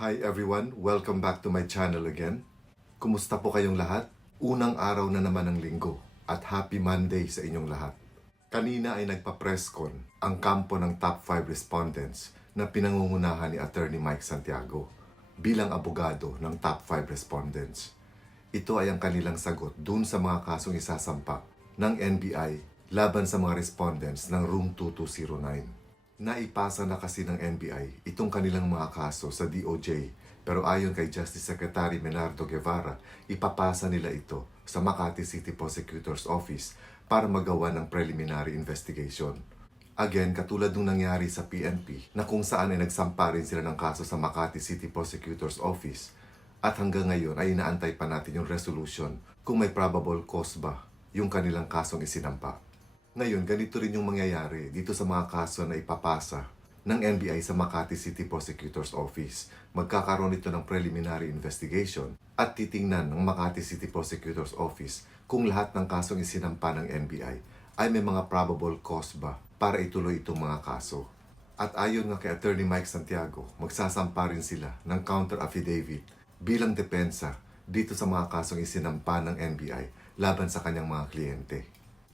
Hi everyone! Welcome back to my channel again. Kumusta po kayong lahat? Unang araw na naman ng linggo at happy Monday sa inyong lahat. Kanina ay Nagpa Presscon ang kampo ng top 5 respondents na pinangungunahan ni Atty. Mike Santiago bilang abogado ng top 5 respondents. Ito ay ang kanilang sagot dun sa mga kasong isasampa ng NBI laban sa mga respondents ng Room 2209. Naipasa na kasi ng NBI itong kanilang mga kaso sa DOJ, pero ayon kay Justice Secretary Menardo Guevara, ipapasa nila ito sa Makati City Prosecutor's Office para magawa ng preliminary investigation. Again, katulad nung nangyari sa PNP na kung saan ay nagsampa rin sila ng kaso sa Makati City Prosecutor's Office at hanggang ngayon ay inaantay pa natin yung resolution kung may probable cause ba yung kanilang kasong isinampa. Ngayon, ganito rin yung mangyayari dito sa mga kaso na ipapasa ng NBI sa Makati City Prosecutor's Office. Magkakaroon ito ng preliminary investigation at titingnan ng Makati City Prosecutor's Office kung lahat ng kasong isinampa ng NBI ay may mga probable cause ba para ituloy itong mga kaso. At ayon nga kay Atty. Mike Santiago, magsasampa rin sila ng counter affidavit bilang depensa dito sa mga kasong isinampa ng NBI laban sa kanyang mga kliyente.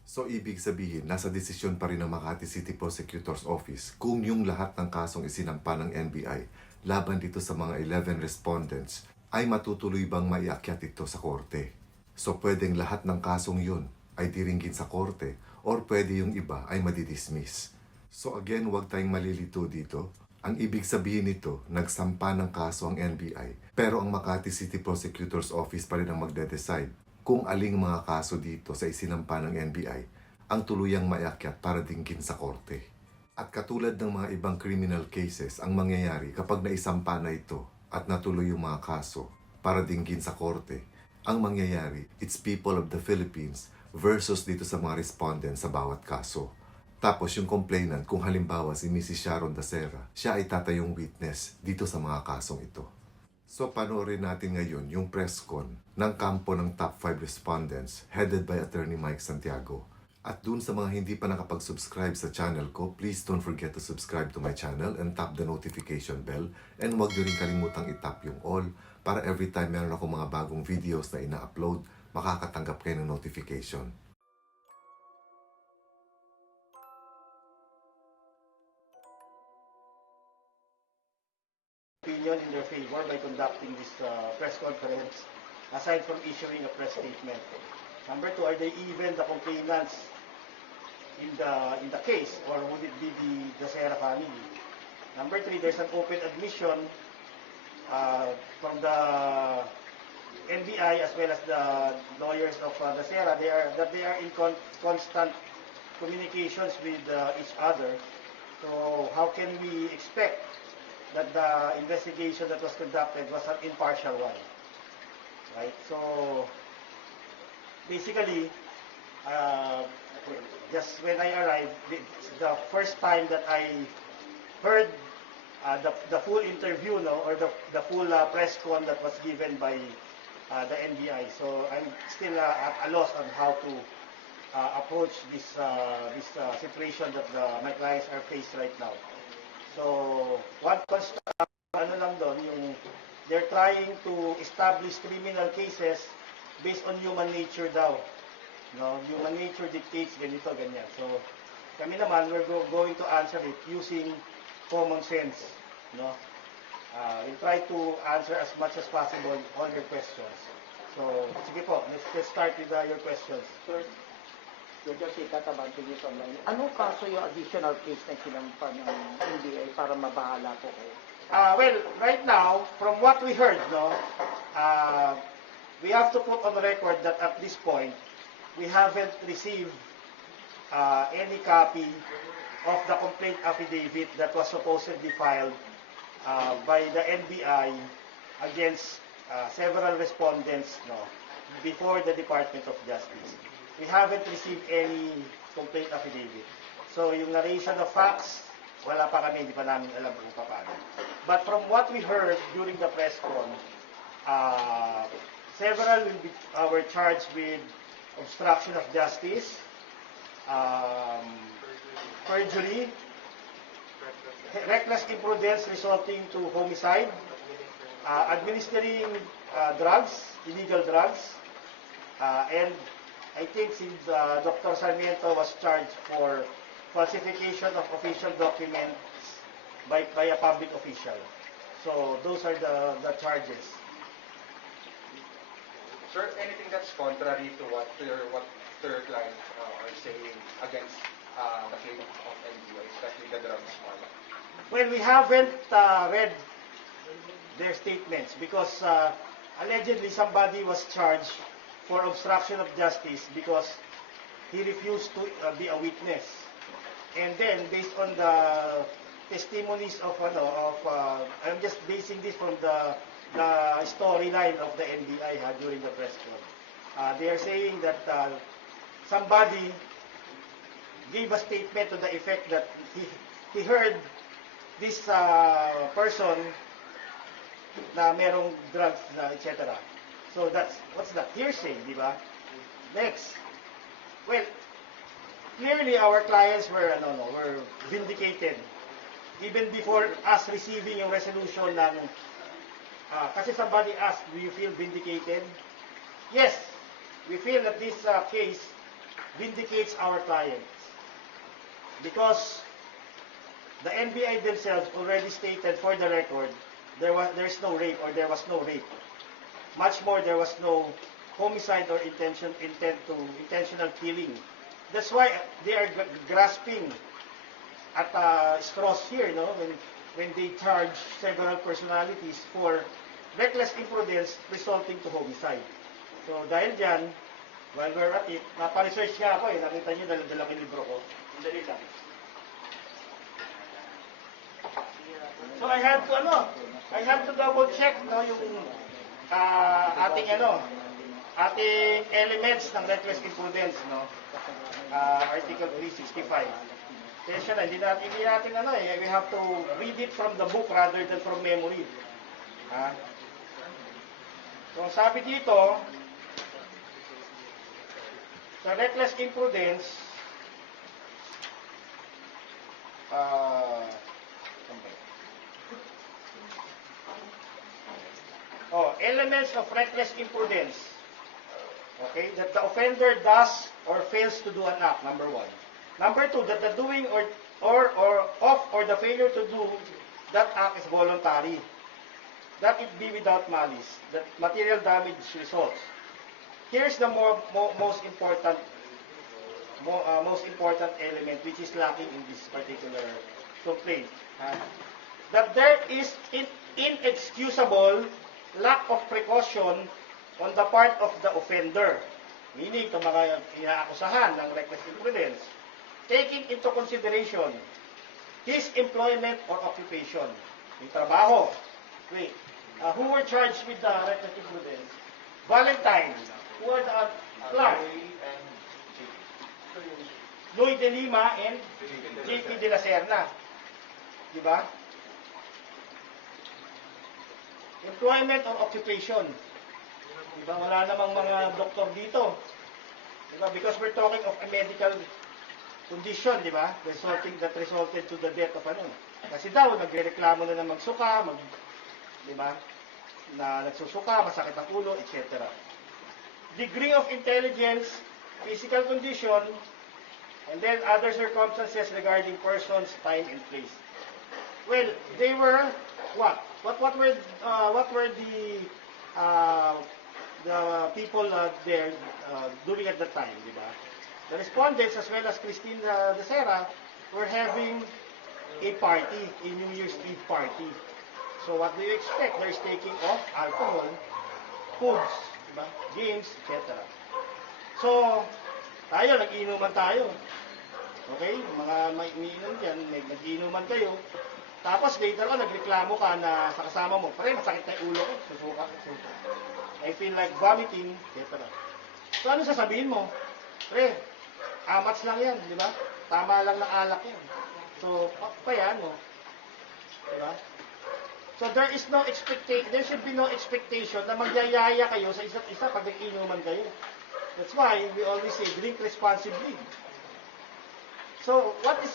So, ibig sabihin, nasa desisyon pa rin ng Makati City Prosecutor's Office kung yung lahat ng kasong isinampa ng NBI laban dito sa mga 11 respondents ay matutuloy bang maiakyat ito sa korte. So, pwedeng lahat ng kasong yun ay diringgin sa korte or pwede yung iba ay madidismiss. So, again, huwag tayong malilito dito. Ang ibig sabihin nito, nagsampa ng kaso ang NBI, pero ang Makati City Prosecutor's Office pa rin ang magde-decide kung aling mga kaso dito sa isinampa ng NBI ang tuluyang maiakyat para dinggin sa korte. At katulad ng mga ibang criminal cases, ang mangyayari kapag naisampa na ito at natuloy yung mga kaso para dinggin sa korte, ang mangyayari, it's people of the Philippines versus dito sa mga respondents sa bawat kaso. Tapos yung complainant, kung halimbawa si Mrs. Sharon Dacera, siya ay tatayong witness dito sa mga kasong ito. So, panoorin natin ngayon yung presscon ng kampo ng top 5 respondents headed by Atty. Mike Santiago. At dun sa mga hindi pa nakapag-subscribe sa channel ko, please don't forget to subscribe to my channel and tap the notification bell. And huwag nyo rin kalimutang itap yung all para every time meron ako mga bagong videos na ina-upload, makakatanggap kayo ng notification. Opinion in their favor by conducting this press conference, aside from issuing a press statement. Number two, are they even the complainants in the case, or would it be the Dacera family? Number three, there's an open admission from the NBI as well as the lawyers of Dacera. That they are in constant communications with each other. So how can we expect that the investigation that was conducted was an impartial one, right? So, basically, just when I arrived, the first time that I heard the full interview, or the full press con that was given by the NBI. So, I'm still at a loss on how to approach this situation that my clients are faced right now. So, they're trying to establish criminal cases based on human nature daw. No, human nature dictates ganito, ganyan. So, kami naman, we're going to answer it using common sense. No? We'll try to answer as much as possible all your questions. So, sige po, let's start with your questions. First, just itatabante niyo sa online. Anong kaso yung additional case na sinampa ng NBI para mabahala po kayo? Well, right now, from what we heard, we have to put on the record that at this point, we haven't received any copy of the complaint affidavit that was supposedly filed by the NBI against several respondents before the Department of Justice. We haven't received any complaint affidavit. So, yung narration of facts, wala pa kami, hindi pa namin alam kung paano. But from what we heard during the press con, several were charged with obstruction of justice, perjury, reckless imprudence resulting to homicide, administering drugs, illegal drugs, and I think since Dr. Sarmiento was charged for falsification of official documents by a public official. So those are the charges. Sir, anything that's contrary to what your clients are saying against the claim of NBI, especially the drugs one? Well, we haven't read their statements because allegedly somebody was charged for obstruction of justice because he refused to be a witness. And then, based on the testimonies of I'm just basing this from the storyline of the NBI during the press con. They are saying that somebody gave a statement to the effect that he heard this person na merong drugs na etc. So what's that? Hearsay, di ba? Next. Well, clearly our clients were vindicated even before us receiving yung resolution ng kasi somebody asked, do you feel vindicated? Yes, we feel that this case vindicates our clients because the NBI themselves already stated for the record there's no rape or there was no rape. Much more, there was no homicide or intentional killing. That's why they are grasping at straws here, no? When they charge several personalities for reckless imprudence resulting to homicide. So dahil dyan, while we're at it, napa-research nga ako nakita niyo dala ko yung libro ko. Dali lang. So I have to double check yung ating elements ng reckless imprudence, Article 365. Kaya hindi natin we have to read it from the book rather than from memory. So sabi dito, sa reckless imprudence, elements of reckless imprudence. Okay, that the offender does or fails to do an act, number one. Number two, that the doing or the failure to do that act is voluntary. That it be without malice. That material damage results. Here's the most important element which is lacking in this particular complaint. That there is inexcusable lack of precaution on the part of the offender, meaning itong mga inaakusahan ng reckless imprudence, taking into consideration his employment or occupation, yung trabaho. Wait, who were charged with the reckless imprudence? Valentine, who are the Clark, Louis de Lima, and J.P. de la Serna. Diba? Employment or occupation. Diba? Wala namang mga doktor dito. Diba? Because we're talking of a medical condition, diba? That resulted to the death of Kasi daw, nagrereklamo na magsuka, diba? Na nagsusuka, masakit ang ulo, etc. Degree of intelligence, physical condition, and then other circumstances regarding persons, time, and place. Well, they were what? What were the people there doing at the time, diba? The respondents as well as Christine Dacera were having a party, a New Year's Eve party. So what do you expect? There's taking of alcohol, foods, diba? Games, etc. So, nag-inuman tayo. Okay? Mga may umiinom dyan, nag-inuman kayo. Tapos later on, nagreklamo ka na sa kasama mo, pre, masakit na yung ulo ko, susuka. I feel like vomiting, etc. So ano sasabihin mo? Pre, amats lang yan, di ba? Tama lang ng alak yan. So, payan mo. Di ba? So there should be no expectation na magyayaya kayo sa isa't isa pag nag-inuman kayo. That's why we always say, drink responsibly. So, what is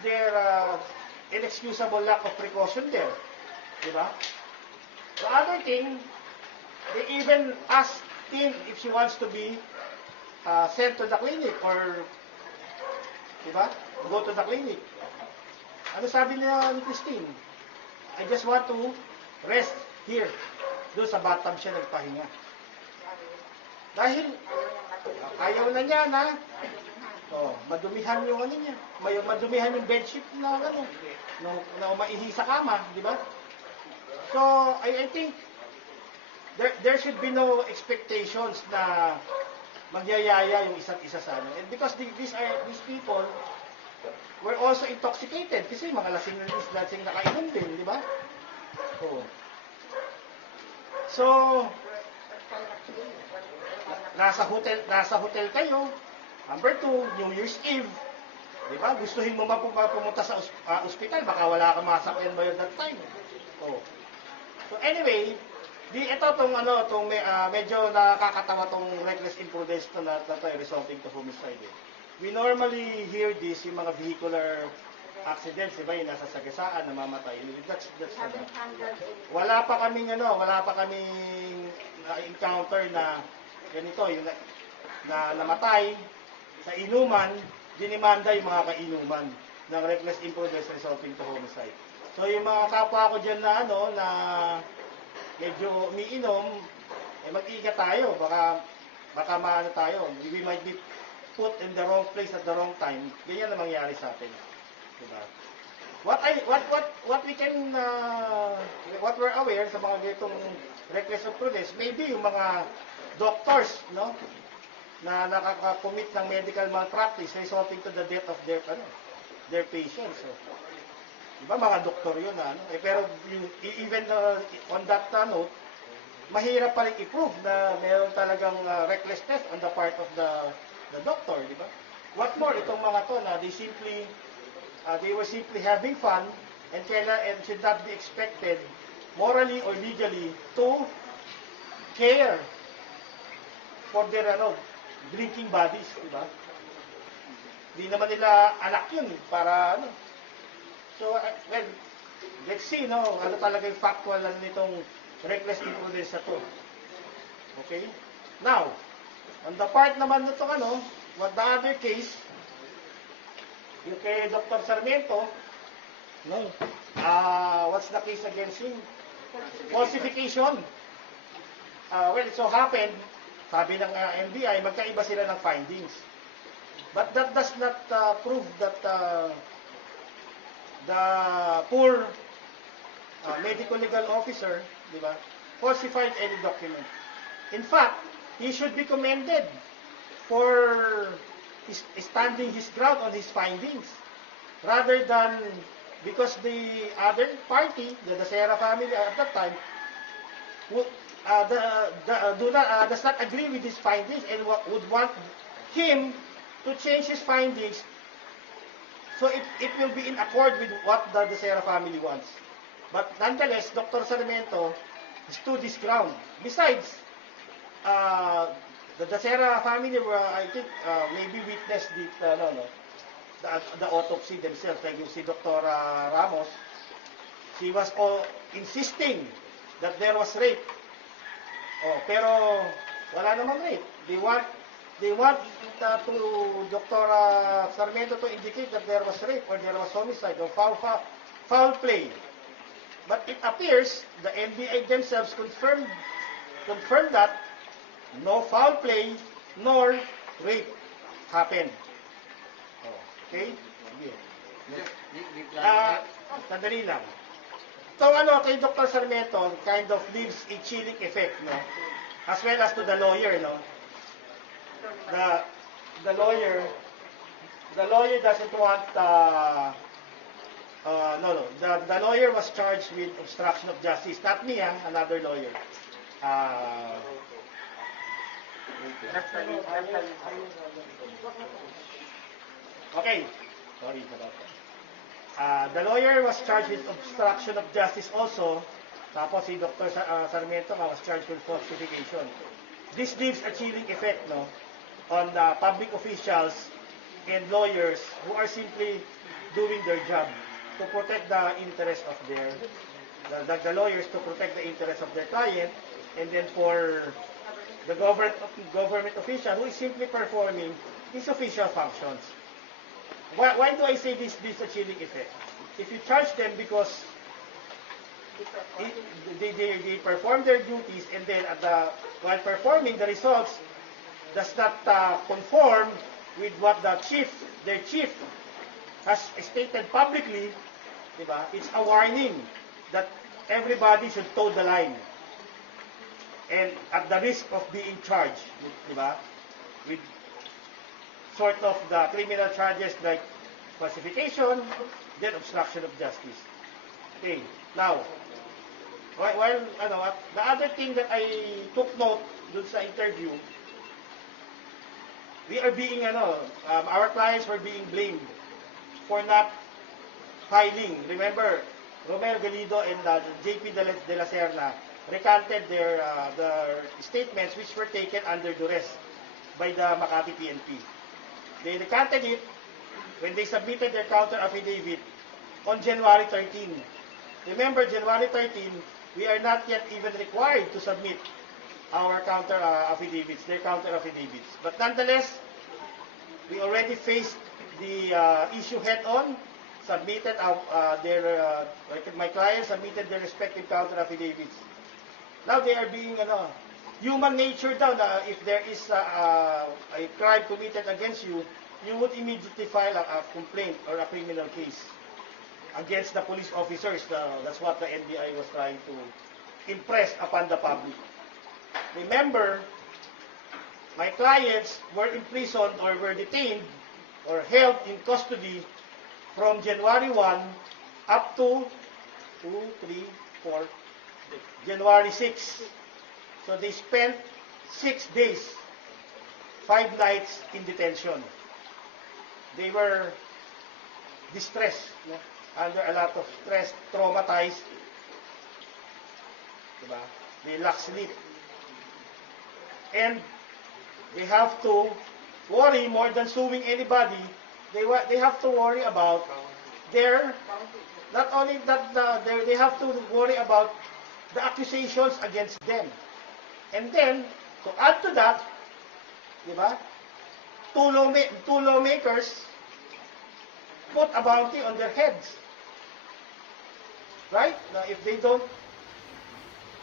their inexcusable lack of precaution there. Diba? The other thing, they even asked him if she wants to be sent to the clinic or, diba? Go to the clinic. Ano sabi niya ni Christine? I just want to rest here. Doon sa bathtub siya nagpahinga. Dahil ayaw na niya na madumihan yung ano niya. Madumihan yung bedsheet na ano, na maihi sa kama, di ba? So, I think there should be no expectations na magyayaya yung isa't isa sa ano. And because these people were also intoxicated kasi mga lasing na kainom din, di ba? So, nasa hotel kayo. Number 2, New Year's Eve. Di ba? Gustuhin mo pumunta sa ospital, baka wala kang masakyan ba yun that time. So anyway, medyo nakakatawa tong reckless imprudence na resulting to homicide. We normally hear this, yung mga vehicular accidents, di ba, yung nasa sagasaan, namamatay. That's wala pa kaming encounter na ganito, yung na namatay sa inuman, dinimanda yung mga kainuman ng reckless imprudence resulting to homicide. So yung mga kapwa ko dyan na na medyo umiinom, mag-iingat tayo, baka maano tayo, we might be put in the wrong place at the wrong time. Ganyan na mangyari sa atin. Diba? What we're aware sa mga ganitong reckless imprudence, maybe yung mga doctors, no, na nakaka-commit ng medical malpractice resulting to the death of their patients. So, diba, mga doktor yun na, pero even on that note, mahirap pa rin i-prove na mayroon talagang recklessness on the part of the doctor, diba? What more, itong mga to na they were simply having fun and should not be expected morally or legally to care for their drinking buddies, diba? Hindi naman nila anak yun para So, well, let's see, ano talaga yung factual nitong reckless imprudence na to. Okay? Now, on the part naman nito, what the other case, yung kay Dr. Sarmiento, what's the case against him? Falsification. Well, it so happened, sabi ng NBI, magkaiba sila ng findings. But that does not prove that the poor medical legal officer, di ba, falsified any document. In fact, he should be commended for standing his ground on his findings, rather than because the other party, the Dacera family at that time, does not agree with his findings and would want him to change his findings. So it will be in accord with what the Dacera family wants. But nonetheless, Dr. Sarmiento stood his ground. Besides, the Dacera family were, I think, maybe witnessed the autopsy themselves. Like you see Dr. Ramos, she was insisting that there was rape. Pero wala namang rape. They want to Dr. Sarmiento to indicate that there was rape or there was homicide or foul play. But it appears the NBI themselves confirmed that no foul play nor rape happened. Okay? Sandali lang. So kay Dr. Sarmiento kind of leaves a chilling effect, as well as to the lawyer, The lawyer doesn't want the lawyer was charged with obstruction of justice. Not me, another lawyer. Okay. Sorry about that. The lawyer was charged with obstruction of justice also. Tapos si Dr. Sarmiento was charged with falsification. This leaves a chilling effect, on public officials and lawyers who are simply doing their job. to protect the interest of the lawyers to protect the interest of their client, and then for the government official who is simply performing his official functions. Why do I say this a chilling effect? If you charge them because they perform their duties, and then while performing, the results does not conform with what their chief has stated publicly, diba? It's a warning that everybody should toe the line, and at the risk of being charged, diba? With sort of the criminal charges like falsification, then obstruction of justice. Okay, now, while the other thing that I took note dun sa interview, we are being our clients were being blamed for not filing. Remember, Romel Galido and JP de la Serna recanted their statements which were taken under duress by the Makati PNP. They recanted it when they submitted their counter affidavit on January 13. Remember, January 13, we are not yet even required to submit our counter affidavits, their counter affidavits. But nonetheless, we already faced the issue head-on, submitted my clients submitted their respective counter affidavits. Now they are being human nature down. If there is a crime committed against you, you would immediately file a complaint or a criminal case against the police officers. That's what the NBI was trying to impress upon the public. Remember, my clients were imprisoned or were detained or held in custody from January 1 up to January 6. So they spent 6 days, 5 nights in detention. They were distressed, under a lot of stress, traumatized. Diba? They lack sleep. And they have to worry more than suing anybody. They have to worry about not only that, they have to worry about the accusations against them. And then, to add to that, diba, two lawmakers put a bounty on their heads. Right? Now, if they don't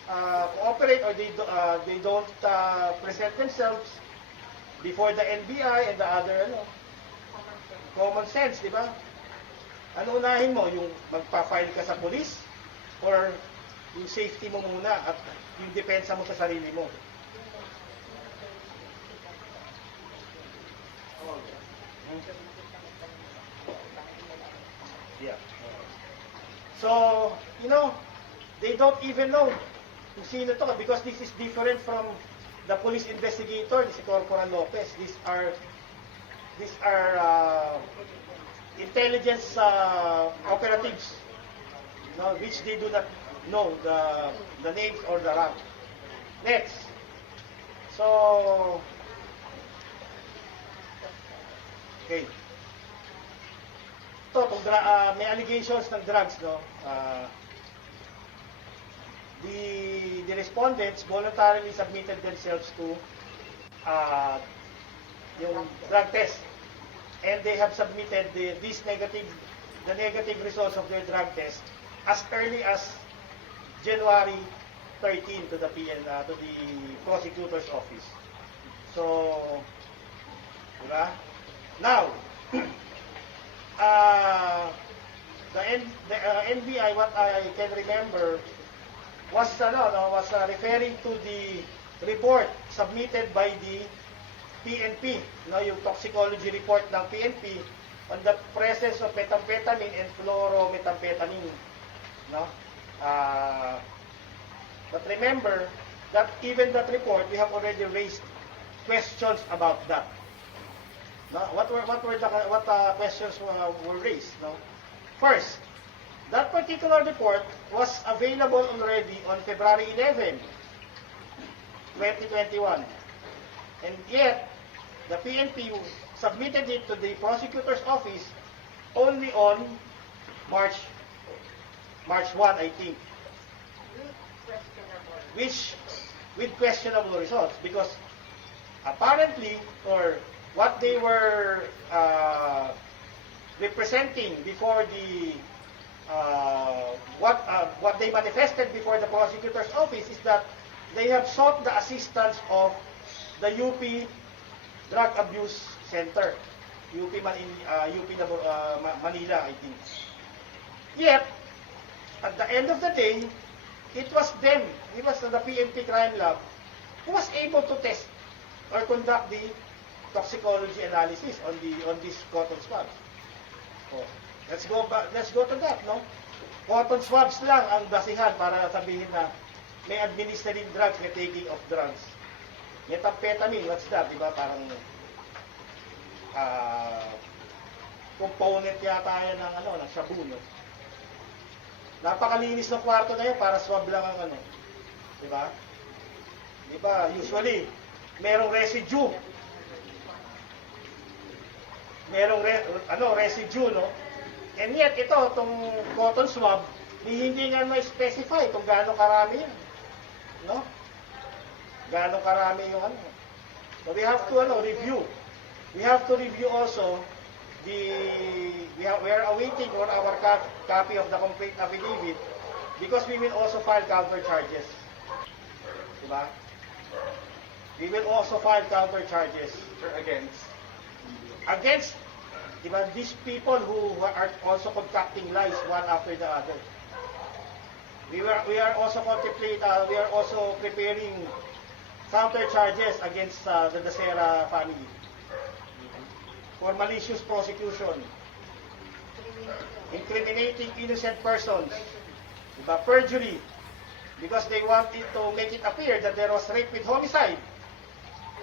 cooperate or they don't present themselves before the NBI and the other common sense, di ba? Ano unahin mo? Yung magpa-file ka sa police or yung safety mo muna at yung depensa mo sa sarili mo? Yeah. So, they don't even know kung sino to, because this is different from the police investigator, si Corporal Lopez. These are intelligence operatives, which they do not know the names or the rank. Next. So, okay. Ito, may allegations ng drugs, the respondents voluntarily submitted themselves to yung drug test, and they have submitted the negative results of their drug test as early as January 13 to the prosecutor's office. So, diba? Now, the NBI, what I can remember, was referring to the report submitted by the PNP, yung toxicology report ng PNP on the presence of methamphetamine and chloromethamphetamine. But remember that even that report, we have already raised questions about that. What questions were raised? First, that particular report was available already on February 11, 2021. And yet, the PNP submitted it to the prosecutor's office only on March 1, I think. Which, with questionable results, because apparently, or what they were representing before the what they manifested before the prosecutor's office is that they have sought the assistance of the UP Drug Abuse Center, UP Manila, I think. Yet, at the end of the day, it was them, it was the PNP Crime Lab, who was able to test or conduct the toxicology analysis on this cotton swab. Oh, let's go to that, no? Cotton swabs lang ang basihan para sabihin na may administering drugs, may taking of drugs. Methamphetamine, what's that? Diba? Parang component yata yan ng shabu, no? Napakalinis ng kwarto na yan para swab lang ang Diba? Diba? Usually, merong residue. Merong residue, no? And yet, itong cotton swab, hindi nga ma-specify kung gaano karami yan. No? Gaano karami yung So we have to review. We have to review also we are awaiting for our copy of the complaint affidavit because we will also file counter charges. Diba? We will also file counter charges against diba, these people who are also conducting lies one after the other. We are also preparing counter charges against the Dacera family for malicious prosecution, incriminating innocent persons, diba, perjury, because they wanted to make it appear that there was rape with homicide.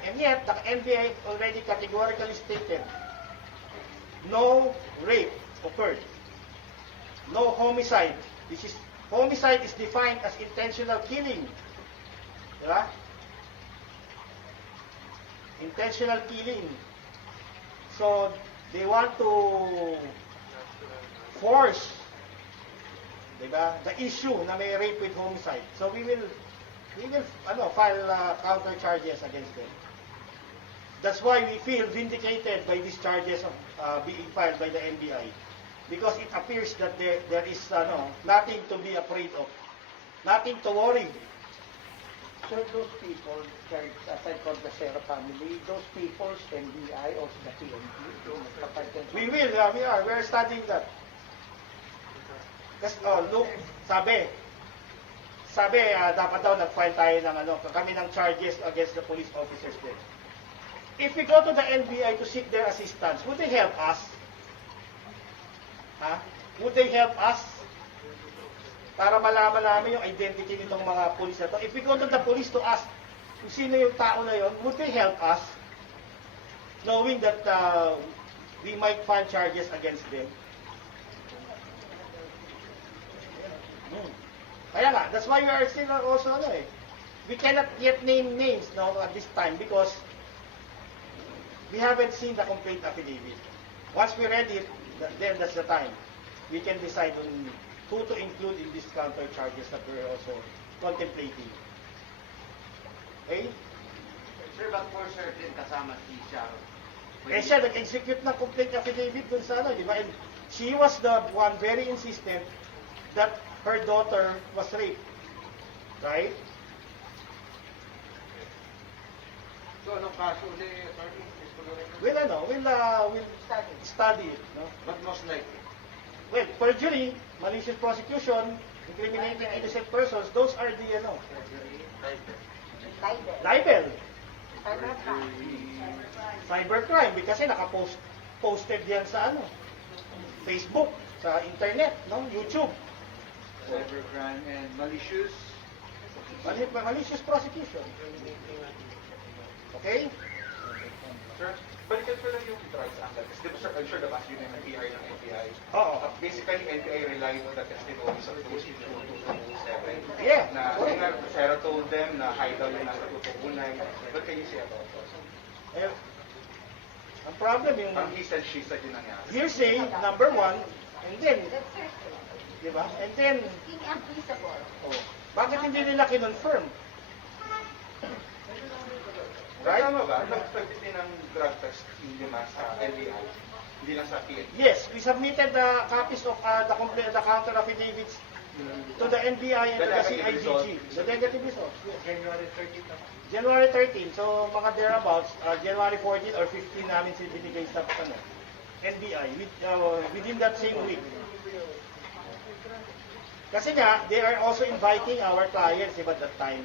And yet, the NBI already categorically stated, no rape occurred. No homicide. Homicide is defined as intentional killing. Diba? Intentional killing. So, they want to force, diba, the issue na may rape with homicide. So, we will file counter charges against them. That's why we feel vindicated by these charges being filed by the NBI. Because it appears that there is nothing to be afraid of. Nothing to worry. So those people, aside from the Dacera family, those people, NBI, also the PNP, We are studying that. Kasi, look, sabi, dapat daw nag-file tayo kami ng charges against the police officers din. If we go to the NBI to seek their assistance, would they help us? Would they help us? Para malaman namin yung identity nitong mga police na to. If we go to the police to ask kung sino yung tao na yon, would they help us? Knowing that we might file charges against them. Kaya nga, that's why we are still also we cannot yet name names at this time because we haven't seen the complaint affidavit. Once we read it, then that's the time. We can decide on who to include in these counter charges that we're also contemplating. Okay? Sir, but for certain kasama siya. Siya nag-execute ng complaint affidavit dun sa di ba? And she was the one very insistent that her daughter was raped. Right? So, anong kaso ulit, attorney? We'll study it. No? But most likely. Well, perjury, malicious prosecution, incriminating innocent persons, those are the, libel. Cybercrime, kasi naka-posted yan sa, Facebook, sa internet, YouTube. Cybercrime and malicious. Malicious prosecution. Okay? Sir, balikan ko lang yung drugs angle. Kasi di ba, sir, I'm sure nabasa yun yung PR ng NBI. Oo. Basically, NBI relied on the testimonies of those in 2007. Yeah. Na, Sarah told them na hide daw yung nasa tutuunan. What can you say about that? Ang problem yung Ang he said, she said yun nangyari. hearsay, number one, And then, That's certain. di ba? And then, Inadmissible. oh, bakit hindi nila kinonfirm? Right? Tama ba? Nag-submit din ng drug test yung lima sa NBI, hindi lang sa PNP. Yes, we submitted the copies of the counter affidavits to the NBI and to the CIDG. The negative result. Yes. January 13 naman. January 13, so mga thereabouts, January 14 or 15 namin binigay sa NBI within that same week. Kasi nga, they are also inviting our clients, at that time.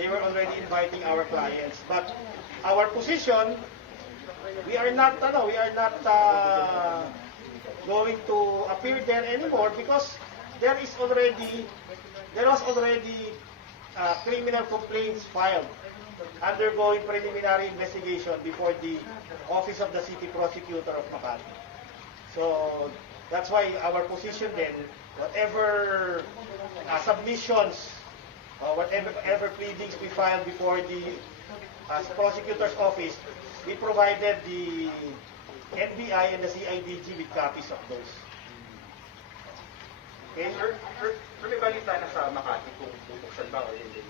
They were already inviting our clients. But our position, we are not going to appear there anymore because there was already criminal complaints filed undergoing preliminary investigation before the Office of the City Prosecutor of Makati. So that's why our position then, whatever submissions, whatever pleadings we filed before the prosecutor's office, we provided the NBI and the CIDG with copies of those. Okay? Sir, may balita na sa Makati kung bubuksan ba o hindi?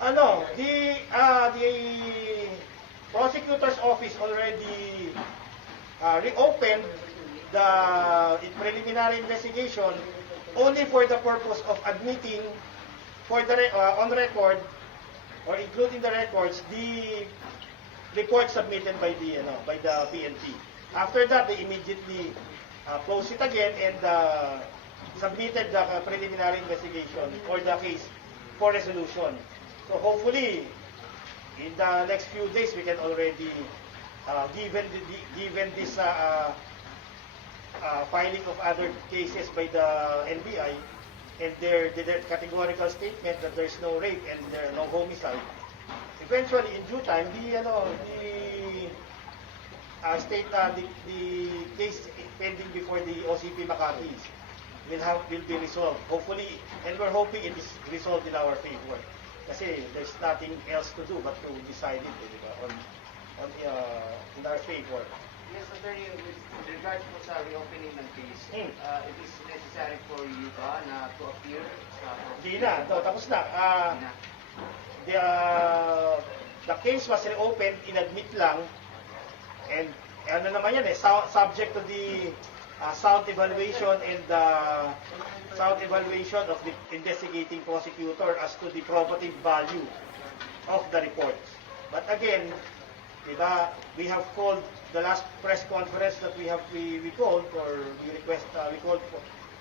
The prosecutor's office already reopened the preliminary investigation only for the purpose of admitting on record or including the records the report submitted by the PNP. After that, they immediately closed it again and submitted the preliminary investigation for the case for resolution. So hopefully, in the next few days, we can already, given this filing of other cases by the NBI and their categorical statement that there's no rape and there no homicide, eventually in due time, the case pending before the OCP Makati will be resolved. Hopefully, and we're hoping it is resolved in our favor. Kasi there's nothing else to do but to decide it in our favor. Yes, Attorney, with regards po sa reopening ng case, it is necessary for you ba na to appear sa... Hindi na. Tapos na. The case was reopened, inadmit lang, and ano naman yan subject to the sound evaluation and the sound evaluation of the investigating prosecutor as to the probative value of the reports. But again, diba, we have called the last press conference that we called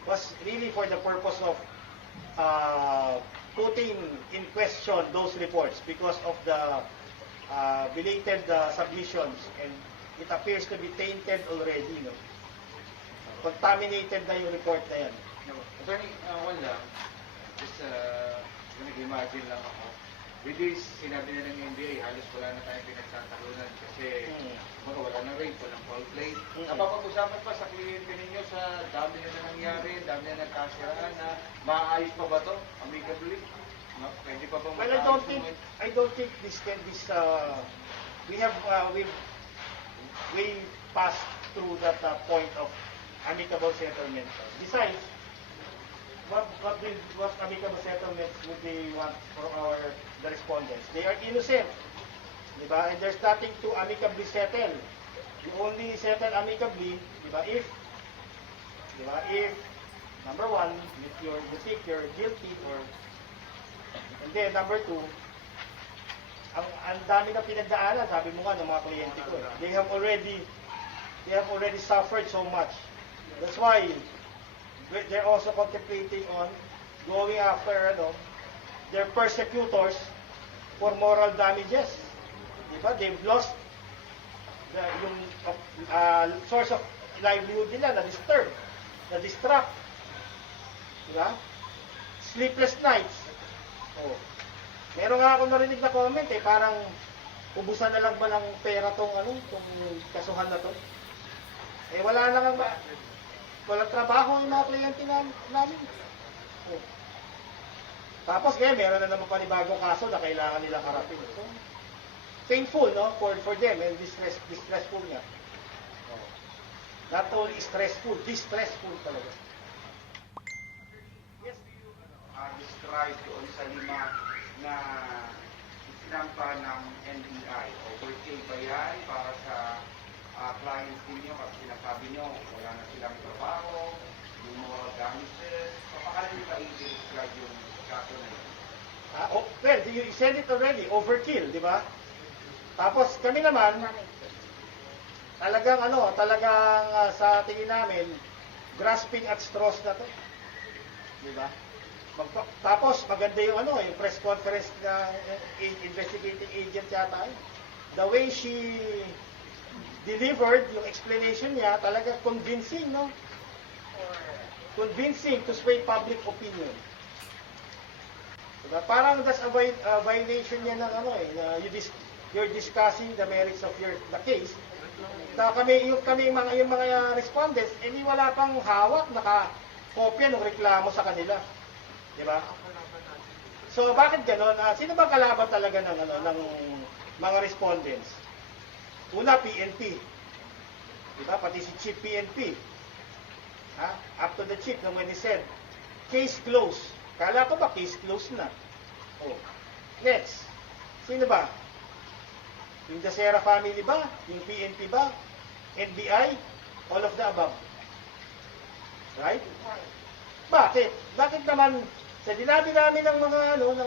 was really for the purpose of putting in question those reports because of the belated submissions, and it appears to be tainted already, contaminated na yung report na yan. Attorney, one lang, just nag-imagine lang ako. With this, sinabi na ng NBA, halos wala na tayong pinagsatalunan kasi wala na rape, walang foul play. Napapag-usapan pa sa kliyente ninyo sa dami na nangyari, dami na nagkasiraan na maayos pa ba ito, amicably? Pwede pa ba Well, I don't think we passed through that point of amicable settlement. Besides, what amicable settlement would they want for the respondents? They are innocent, diba? And there's nothing to amicably settle. You only settle amicably, diba? If number one, you think you're guilty, and then number two, ang dami na pinagdaanan, sabi mo nga ng mga kliyente ko. They have already suffered so much. That's why they're also contemplating on going after their persecutors for moral damages. Diba? They've lost yung source of livelihood nila, na-distract. Diba? Sleepless nights. Oh. Meron nga ako narinig na comment parang ubusan na lang ba ng pera tong kasuhan na to? Wala na nga ba? Walang trabaho yung mga kliyente namin. Oh. Tapos meron na naman panibagong kaso na kailangan nilang harapin. So, painful, no? For them, and distressful nga. Oh. Not only stressful, distressful talaga. Yes. Describe doon sa 5 na isinampa ng NBI. Overkill ba yan para sa clients ninyo? Kasi sinasabi nyo, wala na silang trabaho, yung mga damages. Papakala nyo ba i-describe yung kaso na yun? Well, you said it already, overkill, di ba? Tapos kami naman, talagang sa tingin namin, grasping at straws na to. Di ba? Tapos maganda yung yung press conference ng investigating agent yata. The way she delivered yung explanation niya, talaga convincing, no? Convincing to sway public opinion. Diba? Parang that's a violation niya ng you're discussing the merits of the case. Yung mga respondents, wala pang hawak, naka-kopya ng reklamo sa kanila. Diba? So, bakit gano'n? Sino ba kalaban talaga ng mga respondents? Una, PNP. Diba? Pati si Chief PNP. Up to the chief when he said, case closed. Kala ko ba case closed na? Oh. Next. Sino ba? Yung Dacera family ba? Yung PNP ba? NBI? All of the above. Right? Bakit? Bakit naman sa dinabi namin ng mga ng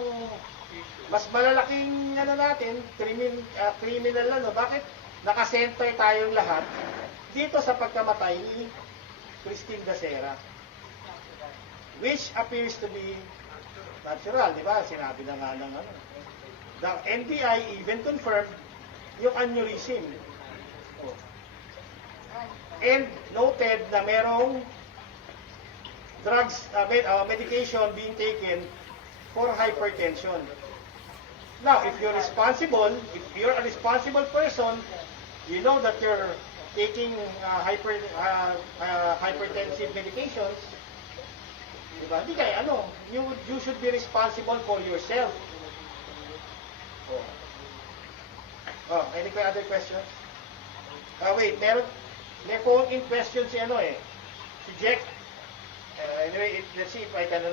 mas malalaking natin, criminal bakit nakasenter tayong lahat dito sa pagkamatay ni Christine Dacera? Which appears to be natural, di ba? Sinabi na nga ng The NBI even confirmed yung aneurysm. Oh. And noted na merong drugs, medication being taken for hypertension. Now, if you're a responsible person, you know that you're taking hypertensive medications, diba? Di kaya you should be responsible for yourself. Any other questions? Wait, may phone-in question si si Jack. Anyway, let's see if I can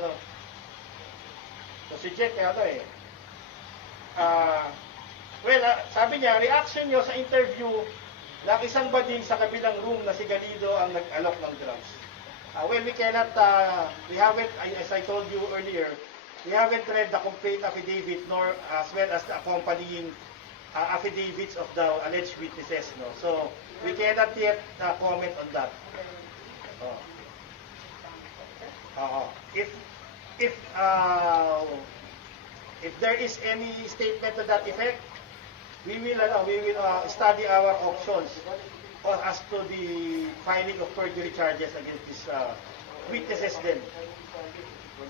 So si Jack sabi niya, reaction niyo sa interview ng isang bading sa kabilang room na si Galido ang nag-alok ng drugs. Well, we cannot, we haven't, as I told you earlier, we haven't read the complete affidavit nor as well as the accompanying affidavits of the alleged witnesses. No? So, we cannot yet comment on that. If there is any statement to that effect, we will study our options as to the filing of perjury charges against these witnesses then.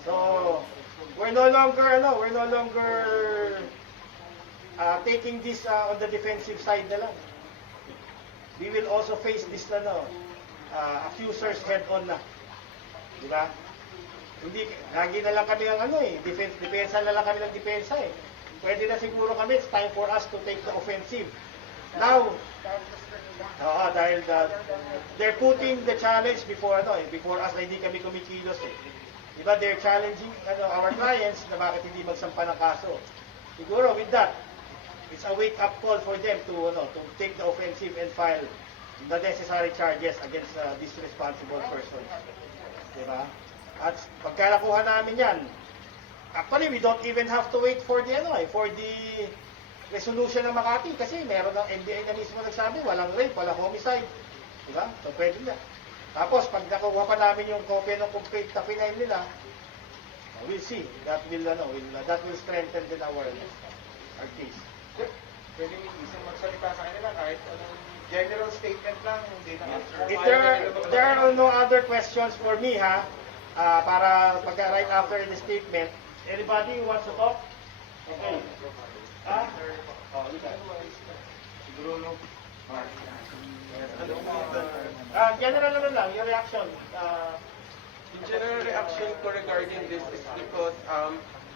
So we're no longer taking this on the defensive side na lang. We will also face this accusers head on na. Di ba? Hindi, lagi na lang kami ng depensa na lang kami ng depensa eh. Pwede na siguro kami, it's time for us to take the offensive. Now, dahil they're putting the challenge before us na hindi kami kumikilos eh. Diba, they're challenging our clients na bakit hindi magsampa ng kaso. Siguro with that, it's a wake-up call for them to take the offensive and file the necessary charges against these responsible persons. Diba? At pagka nakuha namin yan, actually, we don't even have to wait for the resolution ng Makati kasi meron ng NBI na mismo nagsabi, walang rape, walang homicide. Diba? So, pwede na. Tapos, pag nakuha pa namin yung copy ng complete na final nila, we'll see. That will strengthen din our case. Pwede isang magsalita sa kanila kahit general statement lang, hindi na answer. If there are no other questions for me, para right after the statement, anybody who wants to talk? Okay. General naman lang, your reaction. The general reaction ko regarding this is because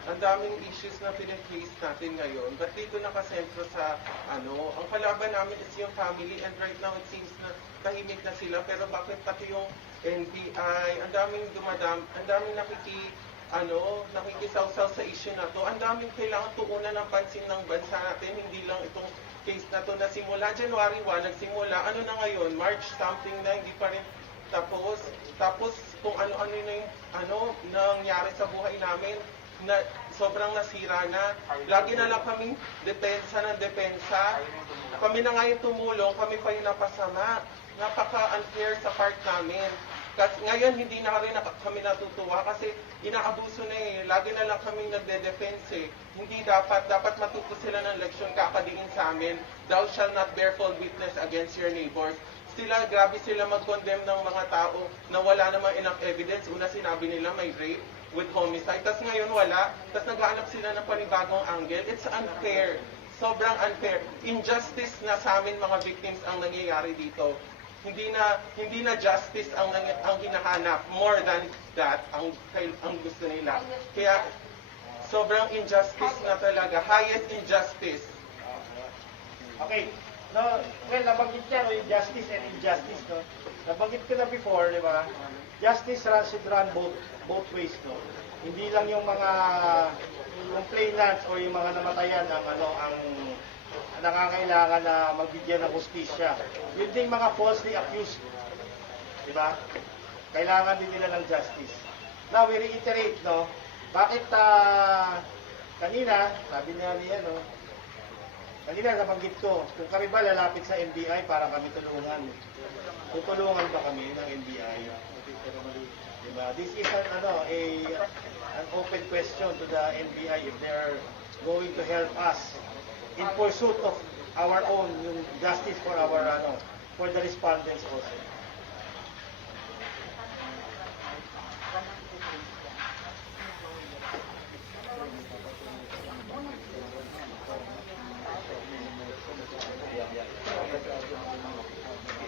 ang daming issues na pinag-face natin ngayon. But dito nakasentro sa, ang kalaban namin is yung family, and right now it seems na tahimik na sila, pero bakit pati yung NBI, ang daming nakikisawsaw sa issue na to. Ang daming kailangan tuunan ng pansin ng bansa natin, hindi lang itong case na to na simula January 1, nagsimula, na ngayon, March something na hindi pa rin tapos kung ano-ano na yung nangyari sa buhay namin, na sobrang nasira na. Lagi na lang kaming depensa. Kami na nga yung tumulong, kami pa yung napasama. Napaka-unfair sa part namin. Kasi ngayon, hindi na rin kami natutuwa kasi inaabuso na eh. Lagi na lang kaming nagde-defense eh. Hindi dapat matuto sila ng leksyon kakadiin sa amin. Thou shall not bear false witness against your neighbors. Grabe sila mag-condemn ng mga tao na wala namang enough evidence. Una sinabi nila may rape with homicide. Tapos ngayon wala. Tapos naghahanap sila ng panibagong angle. It's unfair. Sobrang unfair. Injustice na sa amin mga victims ang nangyayari dito. Hindi na justice ang hinahanap. More than that ang gusto nila. Kaya sobrang injustice na talaga. Highest injustice. Okay. No, well, nabanggit niya, yung justice and injustice, no? Nabanggit ko na before, di ba? Justice should run both ways, no? Hindi lang yung mga complainants o yung mga namatayan ang nangangailangan na magbigyan ng hustisya. Yun ding mga falsely accused, di ba? Kailangan din nila ng justice. Now, we reiterate, no? Bakit kanina, sabi niya niya, no? Kanina nabanggit ko, kung kami ba lalapit sa NBI para kami tulungan. Tutulungan ba kami ng NBI? Diba? This is an open question to the NBI if they are going to help us in pursuit of our own yung justice for for the respondents also.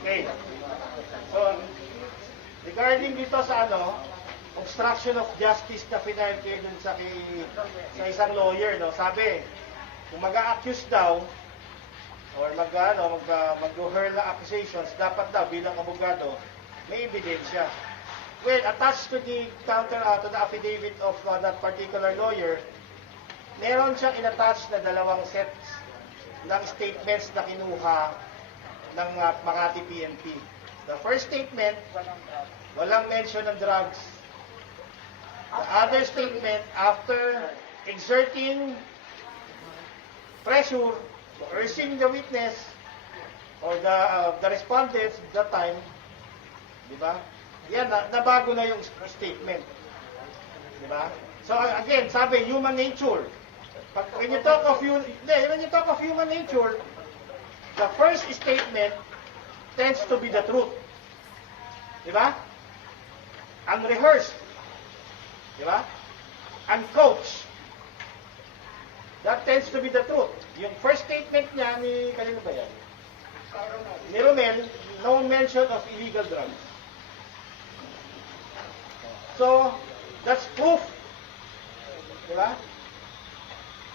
Okay. So, regarding dito sa obstruction of justice na final kayo dun sa isang lawyer, no? Sabi, kung mag-a-accuse daw, or mag-hurl na accusations, dapat daw bilang abogado, may ebidensya. Well, attached to the to the affidavit of that particular lawyer, meron siyang in-attach na dalawang sets ng statements na kinuha ng Makati PNP. The first statement, walang mention ng drugs. The other statement, after exerting pressure, urging the witness or the respondents at that time, di ba? Yan, nabago na yung statement. Di ba? So again, sabi, human nature. When you talk of human nature, the first statement tends to be the truth. Di ba? Unrehearsed. Di ba? Uncoached. That tends to be the truth. Yung first statement niya kanino ba yan? Ni Romel, no mention of illegal drugs. So, that's proof. Di ba?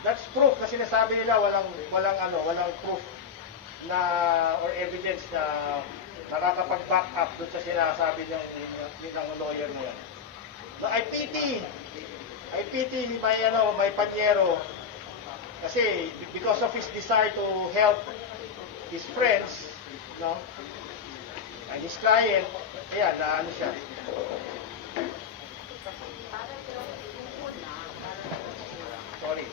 That's proof na sinasabi nila walang proof na or evidence na nakakapag-back up doon sa sinasabi ng lawyer na yan. No, I pity my panyero kasi because of his desire to help his friends, no, and his client, ayan, siya. Sorry.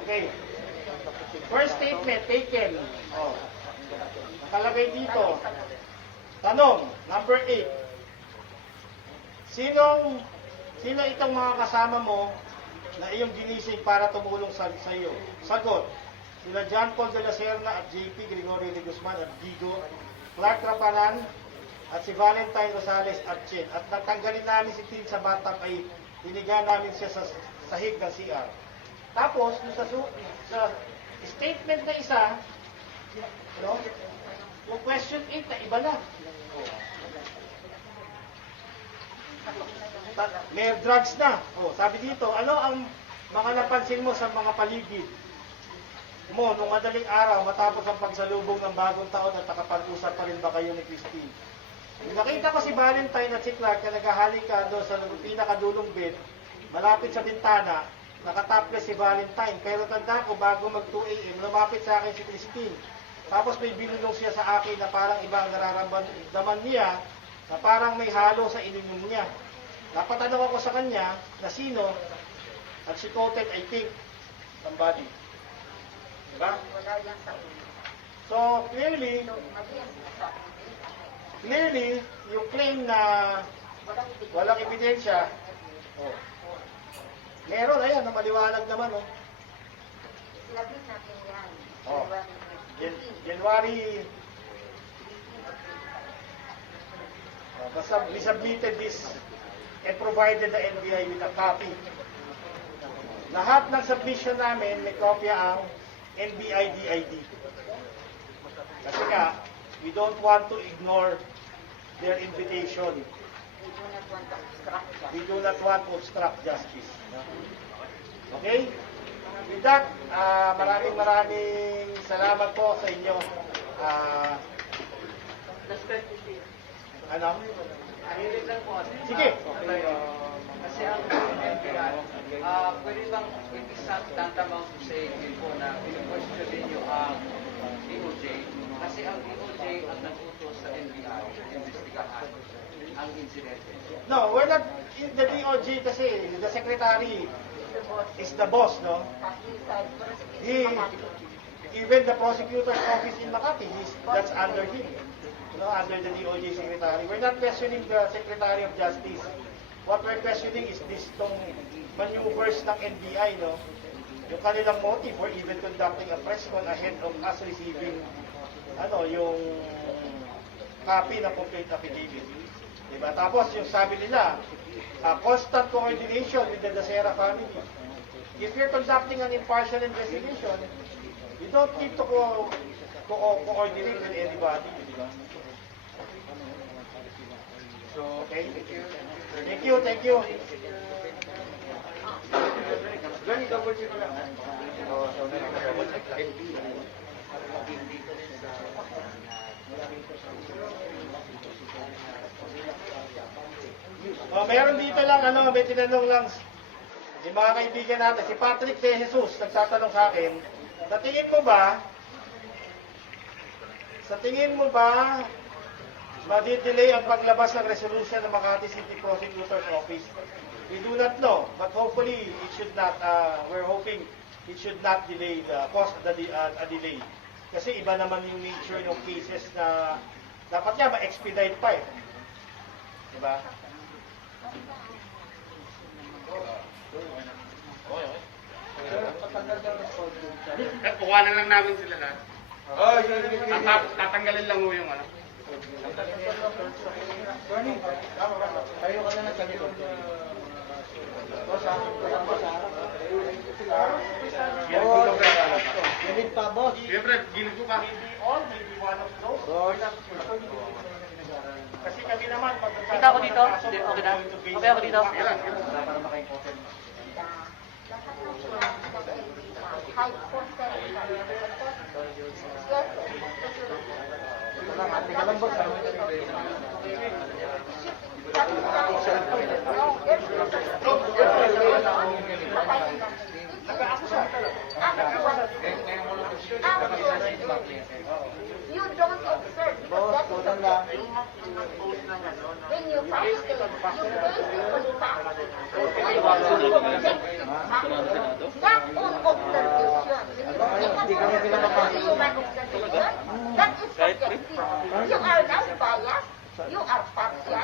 Okay. First statement taken. Nakalagay dito. Tanong, number 8. Sino itong mga kasama mo na iyong ginising para tumulong sa iyo? Sagot. Sila John Paul de la Serna at JP Gregorio de Guzman at Digo, Clark Rapanan at si Valentine Rosales at Chen. At natanggalin namin si Tin sa batang ay Tinigan namin siya sa sahig ng CR. Tapos, sa statement na isa, no, yung question 8 na iba na. May drugs na. Sabi dito, ano ang mga napansin mo sa mga paligid mo nung madaling araw matapos ang pagsalubong ng bagong taon at nakapag-usap pa rin ba kayo ni Christine? Nakita ko si Valentine at si Clark na naghahalikan doon sa pinakadulong bed, malapit sa bintana, nakatapless si Valentine. Pero tanda ko, bago mag 2 a.m., lumapit sa akin si Christine. Tapos may binulong siya sa akin na parang ibang nararamdaman niya, na parang may halo sa ininom niya. Napatanong ako sa kanya na sino, at she quoted, I think, somebody. Diba? Wala yan sa ulo. So, clearly, Mali yan sa yung claim na walang ebidensya, meron, ayan, na maliwanag naman, Labis natin yan. Oh. January, basta we submitted this and provided the NBI with a copy. Lahat ng submission namin, may kopya ang NBI DID. Kasi nga, we don't want to ignore their invitation. We do not want to obstruct justice. Okay? With that, maraming salamat po sa inyo. Ano? Sige. Kasi ang NBI, pwede bang isang tantamang to say po na question ninyo ang DOJ kasi ang DOJ ang nag-utos sa NBI investigahan ang insidente. No, we're not in the DOJ kasi the secretary is the boss, no? Even the prosecutor's office in Makati, that's under him. Under the DOJ secretary. We're not questioning the Secretary of Justice. What we're questioning is tong maneuvers ng NBI, no? Yung kanilang motive for even conducting a press con ahead of us receiving yung copy ng complaint affidavit. Diba? Tapos yung sabi nila, constant coordination with the Dacera family. If you're conducting an impartial investigation, you don't need to coordinate with anybody. Diba? So, okay. Thank you. Meron dito lang, may tinanong lang yung mga kaibigan natin, si Patrick De Jesus, nagtatanong sa akin, sa tingin mo ba, madidelay ang paglabas ng resolution ng Makati City Prosecutor's Office? We do not know, but hopefully it should not, we're hoping it should not delay cause a delay. Kasi iba naman yung nature ng cases na dapat nga ma-expedite pa eh. Diba? Kukuhanan lang namin sila lahat. Tatanggalin lang mo yung ano. Siyempre, ginito ka. Maybe one of those. Kasi kami naman, pag Kita ako dito? Okay na? Okay ako dito? You don't observe because that is the when you fight it, you basically fight. Not on observation. Human observation, that is subjective. You are not biased. You are partial.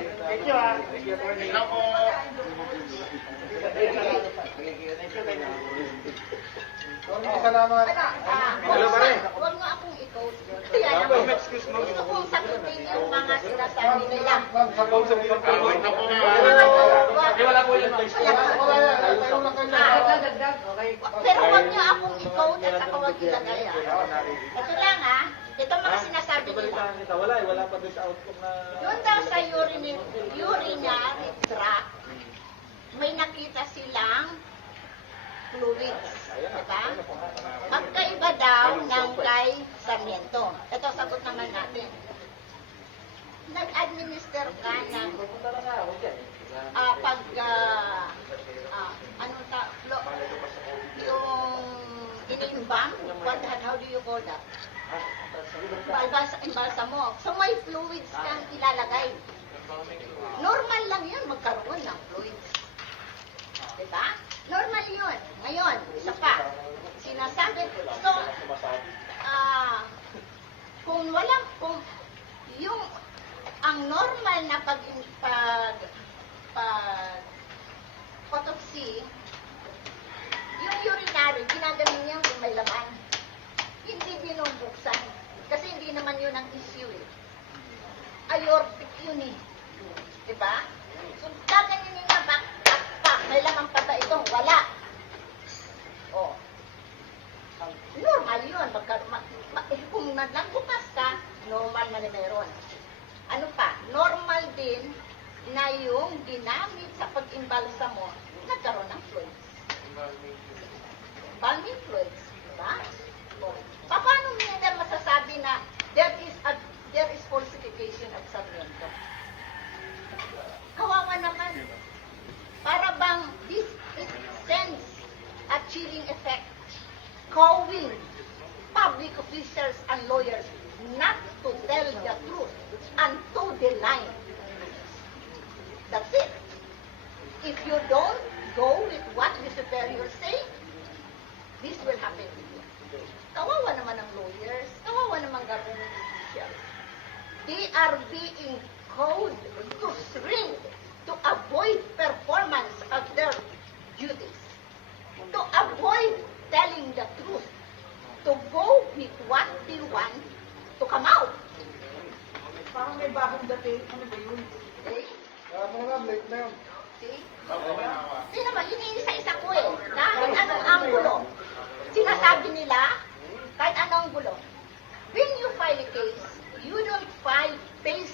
Thank you, ah. Thank you, attorney. Hello po. Salamat. Huwag mo akong i-coach. Kaya gusto kong sagutin yung mga sinasabi nila. Wait na po Wala po yun. Pero huwag niyo akong i-coach at saka huwag ilagay. Ito lang itong mga sinasabi nila. Wala pa doon sa outlook na... Doon daw sa urinary tract, may nakita silang fluids. Diba? Magkaiba daw ng kay Sarmiento. Ito, sagot naman natin. Nag-administer ka ng yung iniimbang? How do you call that? Imbalsa mo. So may fluids kang ilalagay. Normal lang yun magkaroon ng fluids. Diba? Normal yun. Ngayon, isa pa. Sinasabi, so, kung yung, ang normal na autopsy, yung urinary, ginagaling niya kung may laman. Hindi binubuksan. Kasi hindi naman yun ang issue eh. Aortic yun eh. Diba? So, gaganyan niya back, may lamang pa ba ito? Wala. Oh. Normal yun. Kung nagbukas ka, normal na meron. Ano pa? Normal din na yung ginamit sa pag-imbalsa mo, nagkaroon ng fluids. Embalming fluids. Diba? Oh. Paano nila masasabi na there is falsification at Sarmiento? Kawawa naman. Para bang it sends a chilling effect, calling public officials and lawyers not to tell the truth and to deny. That's it. If you don't go with what the superiors say, this will happen to you. Kawawa naman ang lawyers, kawawa naman government officials. They are being called to shrink to avoid performance of their duties, to avoid telling the truth, to go with what they want to come out. Parang may bagong dating. Ano ba yun? Okay? Late na yun. See? Hindi naman, iniisa-isa ko eh. Kahit anong anggulo. Sinasabi nila, kahit anong anggulo. When you file a case, you don't file based